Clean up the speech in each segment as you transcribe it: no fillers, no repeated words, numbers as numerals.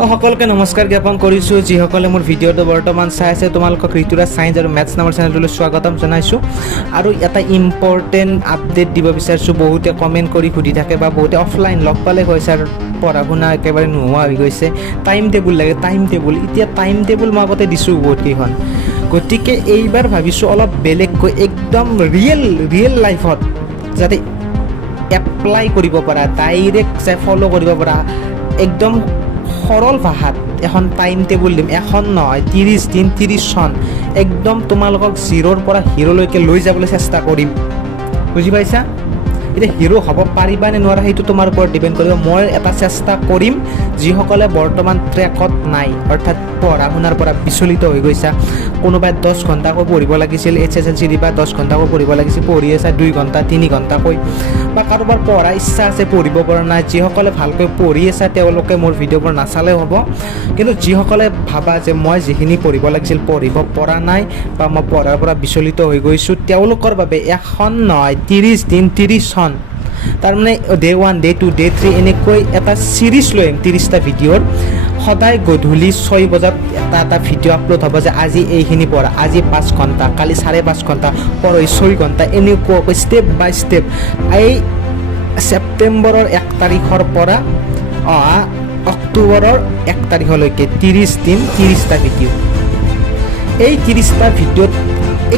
সকলকে নমস্কাৰ জ্ঞাপন কৰিছোঁ যিসকলে মোৰ ভিডিঅ'টো বৰ্তমান চাই আছে তোমালোকক ঋতুৰাজ সায়েন্স আৰু মেথছ নামৰ চেনেলটোলৈ স্বাগতম জনাইছোঁ আৰু এটা ইম্পৰ্টেণ্ট আপডেট দিব বিচাৰিছোঁ। বহুতে কমেণ্ট কৰি সুধি থাকে বা বহুতে অফলাইন লগ পালে কৈছে আৰু পঢ়া শুনা একেবাৰে নোহোৱা হৈ গৈছে, টাইম টেবুল লাগে। টাইম টেবুল এতিয়া টাইম টেবুল মই আগতে দিছোঁ বহুতকেইখন, গতিকে এইবাৰ ভাবিছোঁ অলপ বেলেগকৈ একদম ৰিয়েল লাইফত যাতে এপ্লাই কৰিব পৰা, ডাইৰেক্ট যে ফ'ল' কৰিব পৰা একদম সৰল ভাষাত এখন টাইম টেবুল দিম। এখন নহয়, 30 দিন 30 চন একদম তোমালোকক জিৰ'ৰ পৰা হিৰ'লৈকে লৈ যাবলৈ চেষ্টা কৰিম। বুজি পাইছা? এতিয়া হিৰো হ'ব পাৰিবা নে নোৱাৰা সেইটো তোমাৰ ওপৰত ডিপেণ্ড কৰিব। মই এটা চেষ্টা কৰিম যিসকলে বৰ্তমান ট্ৰেকত নাই, অৰ্থাৎ পঢ়া শুনাৰ পৰা বিচলিত হৈ গৈছা। কোনোবাই 10 ঘণ্টাকৈ পঢ়িব লাগিছিল, hslc দিবা 10 ঘণ্টাকৈ পঢ়িব লাগিছিল, পঢ়ি আছা 2 ঘণ্টা 3 ঘণ্টাকৈ, বা কাৰোবাৰ পঢ়াৰ ইচ্ছা আছে পঢ়িব পৰা নাই। যিসকলে ভালকৈ পঢ়ি আছে তেওঁলোকে মোৰ ভিডিঅ'বোৰ নাচালেও হ'ব, কিন্তু যিসকলে ভাবা যে মই যিখিনি পঢ়িব লাগিছিল পঢ়িব পৰা নাই বা মই পঢ়াৰ পৰা বিচলিত হৈ গৈছোঁ, তেওঁলোকৰ বাবে এখন নহয় 30 দিন 30 চন, তাৰমানে ডে 1 ডে 2 ডে 3 এনেকৈ এটা ছিৰিজ লৈ আহিম 30টা ভিডিঅ'ৰ। সদায় গধূলি 6 বজাত এটা ভিডিঅ' আপলোড হ'ব যে আজি এইখিনি পঢ়া, আজি 5 ঘণ্টা, কালি 5.5 ঘণ্টা, পৰহি 6 ঘণ্টা, এনেকুৱাকৈ ষ্টেপ বাই ষ্টেপ। এই ছেপ্টেম্বৰৰ 1 তাৰিখৰ পৰা অহা অক্টোবৰৰ 1 তাৰিখলৈকে 30 দিন 30টা ভিডিঅ'। এই 30টা ভিডিঅ'ত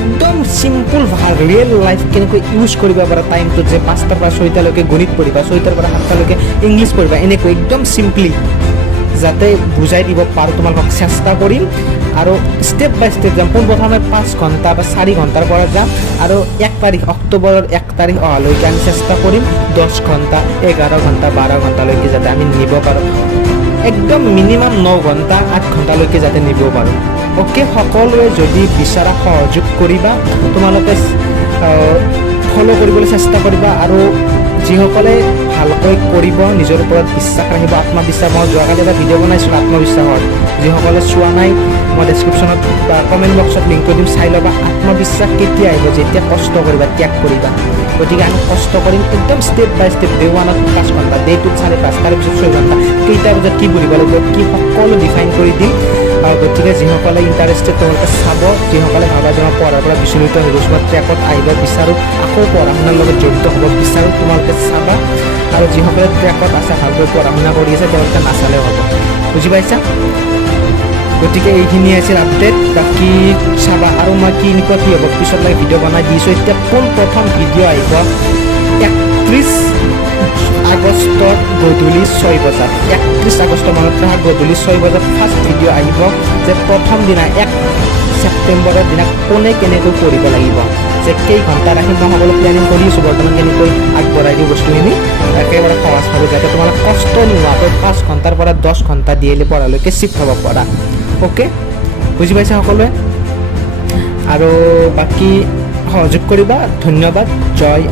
একদম চিম্পুল ভাষা, ৰিয়েল লাইফ কেনেকৈ ইউজ কৰিব পাৰা টাইমটোত, যে 5টাৰ পৰা 6টালৈকে গণিত পঢ়িবা, 6টাৰ পৰা 7টালৈকে ইংলিছ পঢ়িবা, এনেকৈ একদম চিম্পলি যাতে বুজাই দিব পাৰোঁ তোমালোকক চেষ্টা কৰিম। আৰু ষ্টেপ বাই ষ্টেপ যাম। পোনপ্ৰথমে 5 ঘণ্টা বা 4 ঘণ্টাৰ পৰা যাম আৰু 1 তাৰিখ অক্টোবৰৰ 1 তাৰিখ অহালৈকে আমি চেষ্টা কৰিম 10 ঘণ্টা 11 ঘণ্টা 12 ঘণ্টালৈকে যাতে আমি নিব পাৰোঁ, একদম মিনিমাম 9 ঘণ্টা 8 ঘণ্টালৈকে যাতে নিব পাৰোঁ। অ'কে, সকলোৱে যদি বিচাৰা সহযোগ কৰিবা, তোমালোকে ফ'ল' কৰিবলৈ চেষ্টা কৰিবা। আৰু যিসকলে ভালকৈ কৰিব, নিজৰ ওপৰত বিশ্বাস ৰাখিব, আত্মবিশ্বাস। মই যোৱাকালি এটা ভিডিঅ' বনাইছিলোঁ আত্মবিশ্বাসৰ, যিসকলে চোৱা নাই মই ডেছক্ৰিপশ্যনত বা কমেণ্ট বক্সত লিংকটো দিম, চাই ল'বা। আত্মবিশ্বাস কেতিয়া আহিব? যেতিয়া কষ্ট কৰিবা, ত্যাগ কৰিবা। গতিকে আমি কষ্ট কৰিম একদম ষ্টেপ বাই ষ্টেপ। ডে 1ত 5 ঘণ্টা, ডে 2ত 5.5, তাৰপিছত 6 ঘণ্টা, কেইটা বজাত কি পঢ়িব লাগিব, কি সকলো ডিফাইন কৰি দিম। গতিকে যিসকলে ইণ্টাৰেষ্টেড তেওঁলোকে চাব, যিসকলে ভাবা যে মই পঢ়াৰ পৰা বিচলিত হৈ গৈছোঁ, মই ট্ৰেকত আহিব বিচাৰোঁ, আকৌ পঢ়া শুনাৰ লগত জড়িত হ'ব বিচাৰোঁ, তোমালোকে চাবা। আৰু যিসকলে ট্ৰেকত আছে, ভালকৈ পঢ়া শুনা কৰি আছে, তেওঁলোকে নাচালেও হ'ব। বুজি পাইছা? গতিকে এইখিনি আছিল আপডেট। বাকী চাবা আৰু মই কি এনেকুৱা কি হ'ব পিছলৈ ভিডিঅ' বনাই দিছোঁ। এতিয়া পোনপ্ৰথম ভিডিঅ' আহিব 31 আগষ্ট গধূলি 6 বজাত। 31 আগষ্ট মনত ৰাখা, গধূলি 6 বজাত ফাৰ্ষ্ট ভিডিঅ' আহিব যে প্ৰথম দিনা 1 ছেপ্টেম্বৰৰ দিনা কোনে কেনেকৈ পঢ়িব লাগিব, যে কেইঘণ্টা ৰাখিম। মই সকলো প্লেনিং কৰি আছোঁ বৰ্তমান, কেনেকৈ আগবঢ়াই দিওঁ বস্তুখিনি একেবাৰে সহজভাৱে, যাতে তোমালোক কষ্ট নোহোৱাকৈ 5 ঘণ্টাৰ পৰা 10 ঘণ্টা ডেইলি পঢ়ালৈকে চিফ্ট হ'ব পৰা। অ'কে, বুজি পাইছা সকলোৱে? আৰু বাকী সহযোগ কৰিবা। ধন্যবাদ। জয়